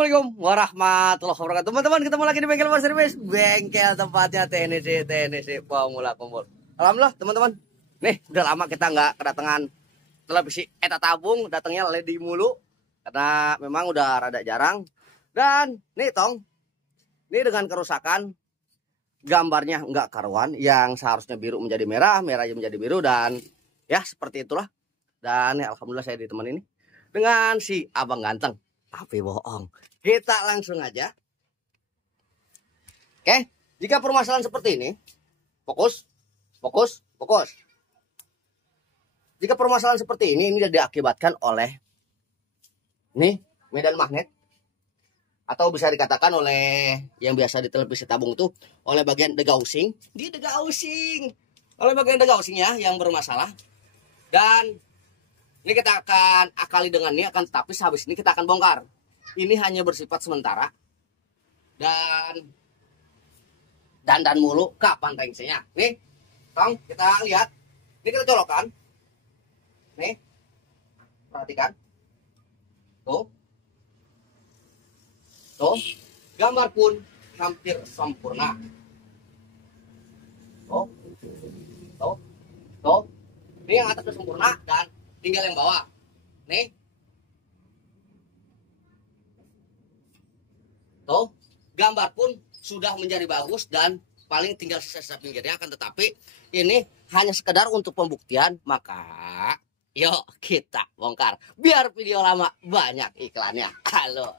Assalamualaikum warahmatullahi wabarakatuh. Teman-teman, ketemu lagi di bengkel Power Service, bengkel tempatnya TNC Pemula Kumpul. Alhamdulillah teman-teman, nih udah lama kita nggak kedatangan televisi Eta Tabung, datangnya LED mulu karena memang udah rada jarang. Dan nih tong, ini dengan kerusakan gambarnya nggak karuan, yang seharusnya biru menjadi merah, merah menjadi biru, dan ya seperti itulah. Dan ya, alhamdulillah saya ditemani ini dengan si abang ganteng. Tapi bohong. Kita langsung aja. Oke, jika permasalahan seperti ini, fokus. Jika permasalahan seperti ini diakibatkan oleh nih medan magnet, atau bisa dikatakan oleh yang biasa di televisi tabung itu oleh bagian degaussing, oleh bagian degaussingnya yang bermasalah. Dan ini kita akan akali dengan ini, tapi sehabis ini kita akan bongkar. Ini hanya bersifat sementara. Dan mulu kapan tensinya. Nih, tong kita lihat. Ini kita colokan. Nih, perhatikan. Tuh, gambar pun hampir sempurna. Tuh. Ini yang atas sudah sempurna dan tinggal yang bawah. Nih. Tuh, gambar pun sudah menjadi bagus dan paling tinggal sisa-sisa pinggirnya, akan tetapi ini hanya sekedar untuk pembuktian, maka yuk kita bongkar. Biar video lama banyak iklannya. Halo.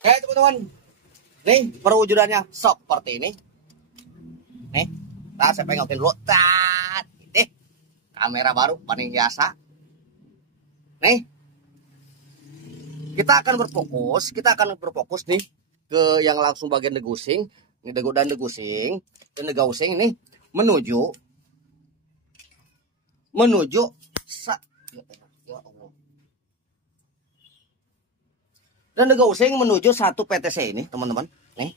Oke teman-teman, nih perwujudannya seperti ini. Nih, saya pengokin dulu. Nih, kamera baru paling biasa. Nih, kita akan berfokus nih ke yang langsung bagian degaussing. Ini degaussing ini menuju dan degaussing menuju satu PTC ini, teman-teman. Nih,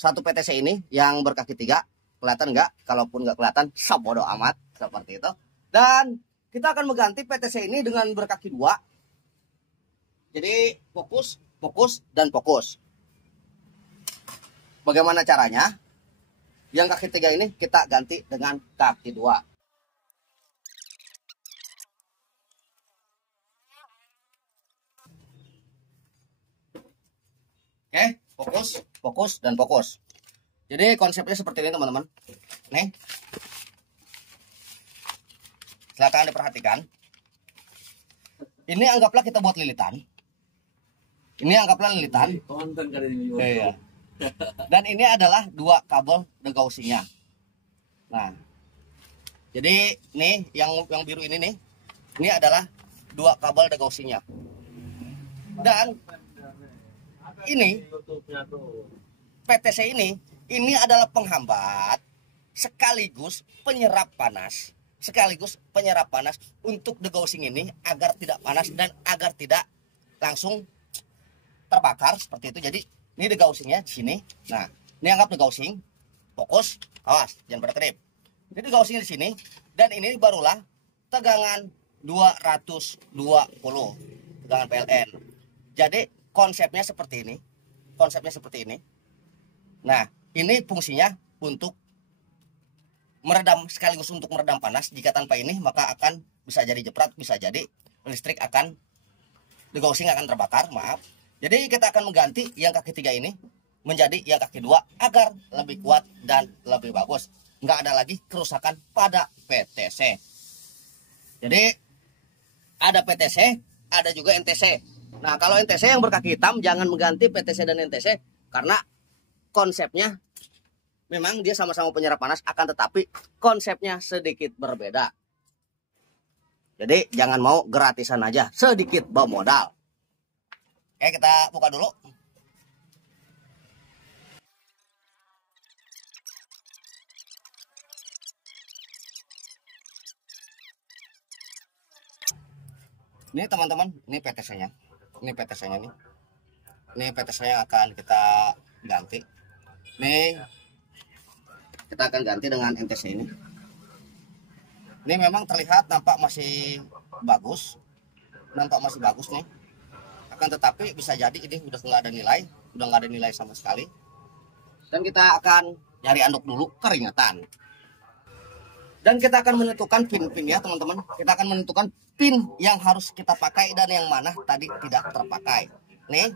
satu PTC ini yang berkaki 3, kelihatan nggak? Kalaupun nggak kelihatan, bodo amat, seperti itu. Dan kita akan mengganti PTC ini dengan berkaki 2. Jadi fokus. Bagaimana caranya? Yang kaki 3 ini kita ganti dengan kaki 2. Oke, fokus. Jadi konsepnya seperti ini teman-teman. Nih, silakan diperhatikan. Ini anggaplah kita buat lilitan. Iya. Dan ini adalah 2 kabel degaussingnya. Nah, jadi nih yang biru ini nih, ini adalah 2 kabel degaussingnya. Dan ini PTC ini adalah penghambat sekaligus penyerap panas untuk degaussing ini agar tidak panas dan agar tidak langsung terbakar seperti itu. Jadi ini degaussingnya di sini. Nah, ini anggap degaussing. Fokus, awas jangan pada kedip. Ini degaussing di sini dan ini barulah tegangan 220 tegangan PLN. Jadi konsepnya seperti ini. Nah, ini fungsinya untuk meredam, sekaligus untuk meredam panas. Jika tanpa ini maka akan bisa jadi jeprat, bisa jadi listrik akan degaussing akan terbakar, maaf. Jadi kita akan mengganti yang kaki 3 ini menjadi yang kaki 2 agar lebih kuat dan lebih bagus. Nggak ada lagi kerusakan pada PTC. Jadi ada PTC, ada juga NTC. Nah, kalau NTC yang berkaki hitam jangan mengganti PTC dan NTC karena konsepnya memang dia sama-sama penyerap panas, akan tetapi konsepnya sedikit berbeda. Jadi jangan mau gratisan aja, sedikit bawa modal. Oke, kita buka dulu. Ini teman-teman, ini PTC-nya. Ini PTC-nya nih. Ini PTC-nya akan kita ganti. Nih, kita akan ganti dengan NTC ini. Ini memang terlihat nampak masih bagus. Nampak masih bagus nih. Akan tetapi bisa jadi ini udah nggak ada nilai. Udah nggak ada nilai sama sekali. Dan kita akan nyari anduk dulu, keringatan. Dan kita akan menentukan pin-pin ya teman-teman. Kita akan menentukan pin yang harus kita pakai dan yang mana tadi tidak terpakai. Nih,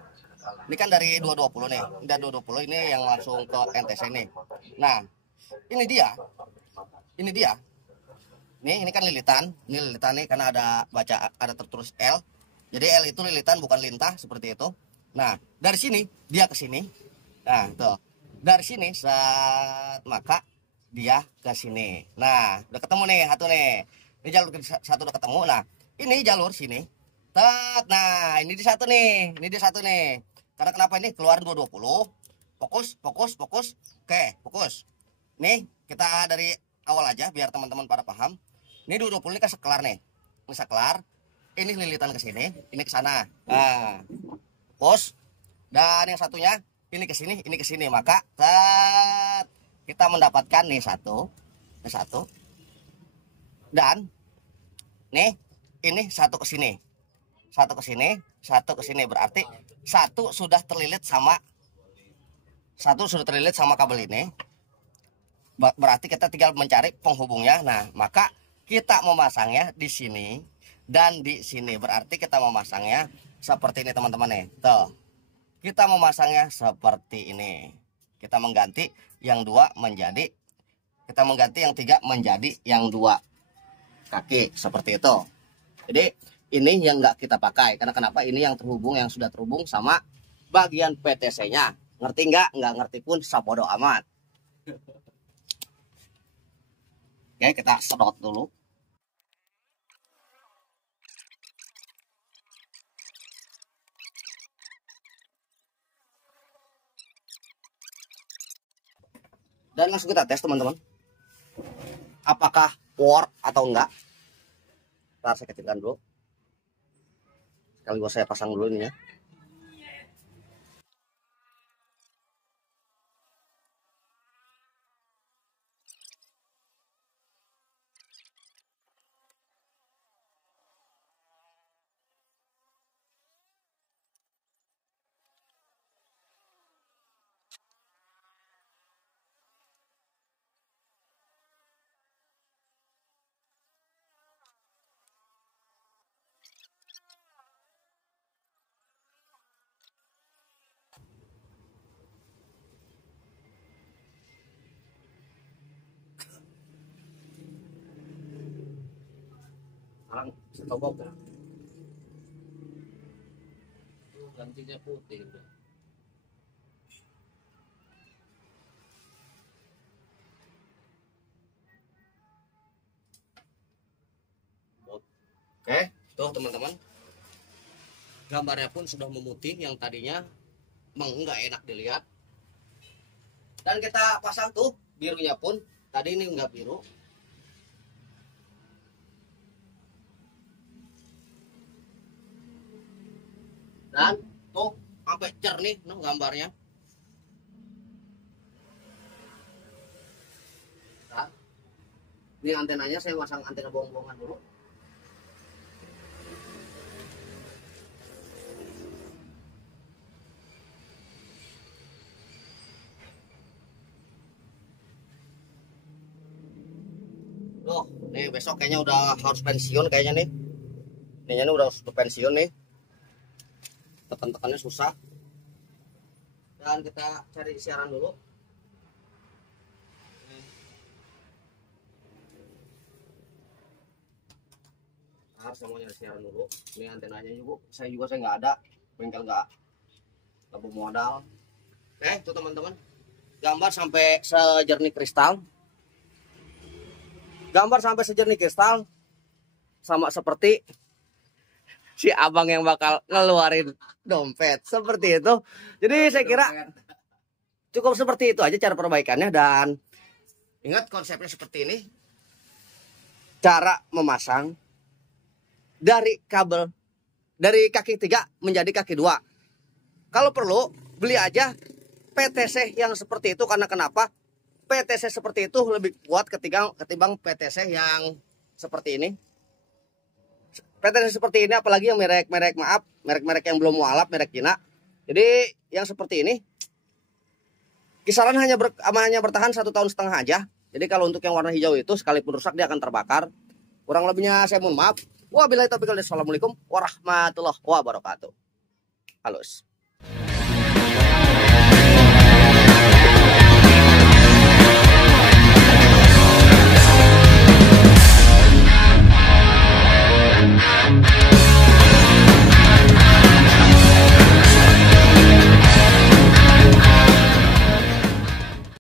ini kan dari 220 nih. Dari 220 ini yang langsung ke NTC nih. Nah, ini dia. Ini dia. Nih, ini kan lilitan. Ini lilitan nih karena ada tertulis L. Jadi L itu lilitan bukan lintah seperti itu. Nah, dari sini dia ke sini. Nah, tuh. Dari sini maka dia ke sini. Nah, udah ketemu nih satu nih. Ini jalur satu udah ketemu. Nah, ini jalur sini. Nah, ini di satu nih. Ini di satu nih. Karena kenapa ini keluarin 220? Fokus, fokus, fokus. Oke, fokus. Nih, kita dari awal aja biar teman-teman pada paham. Ini 220 ini kan sekelar nih. Ini sekelar. Ini lilitan ke sini, ini ke sana. Nah, fokus. Dan yang satunya ini ke sini, ini ke sini. Maka kita mendapatkan nih satu, dan nih ini satu ke sini, satu ke sini, satu ke sini. Berarti satu sudah terlilit sama kabel ini. Berarti kita tinggal mencari penghubungnya. Nah, maka kita memasangnya di sini dan di sini. Berarti kita memasangnya seperti ini teman-teman nih. Tuh, kita memasangnya seperti ini. Kita mengganti yang dua menjadi, kita mengganti yang tiga menjadi yang dua kaki seperti itu. Jadi ini yang nggak kita pakai karena kenapa? Ini yang terhubung, yang sudah terhubung sama bagian PTC-nya. Ngerti nggak? Nggak ngerti pun sabodo amat. Oke, kita sedot dulu. Dan langsung kita tes teman-teman. Apakah work atau enggak. Ntar saya kecilkan dulu. Sekaligus saya pasang dulu ini ya. Sekarang coba gantinya putih udah. Oke, tuh teman-teman. Gambarnya pun sudah memutih yang tadinya nggak enak dilihat. Dan kita pasang tuh birunya pun tadi ini nggak biru. Dan tuh sampai jernih noh gambarnya. Nah, ini antenanya saya pasang antena bohong-bohongan dulu. Loh, nih besok kayaknya udah harus pensiun kayaknya nih. Ininya nih udah harus pensiun nih. Tekan-tekannya susah. Dan kita cari siaran dulu. Harus semuanya siaran dulu. Ini antenanya juga. Saya nggak ada. Bengkel nggak modal. Itu teman-teman. Gambar sampai sejernih kristal. Gambar sampai sejernih kristal. Sama seperti si abang yang bakal ngeluarin dompet. Seperti itu. Jadi saya kira cukup seperti itu aja cara perbaikannya. Dan ingat konsepnya seperti ini. Cara memasang dari kabel dari kaki 3 menjadi kaki 2. Kalau perlu beli aja PTC yang seperti itu. Karena kenapa? PTC seperti itu lebih kuat ketimbang PTC yang seperti ini. PTC seperti ini apalagi yang merek yang belum mualaf, merek Cina. Jadi yang seperti ini kisaran hanya bertahan 1,5 tahun aja. Jadi kalau untuk yang warna hijau itu sekalipun rusak dia akan terbakar. Kurang lebihnya saya mohon maaf. Wabillahi taufiq wal hidayah. Assalamualaikum warahmatullahi wabarakatuh. Halus.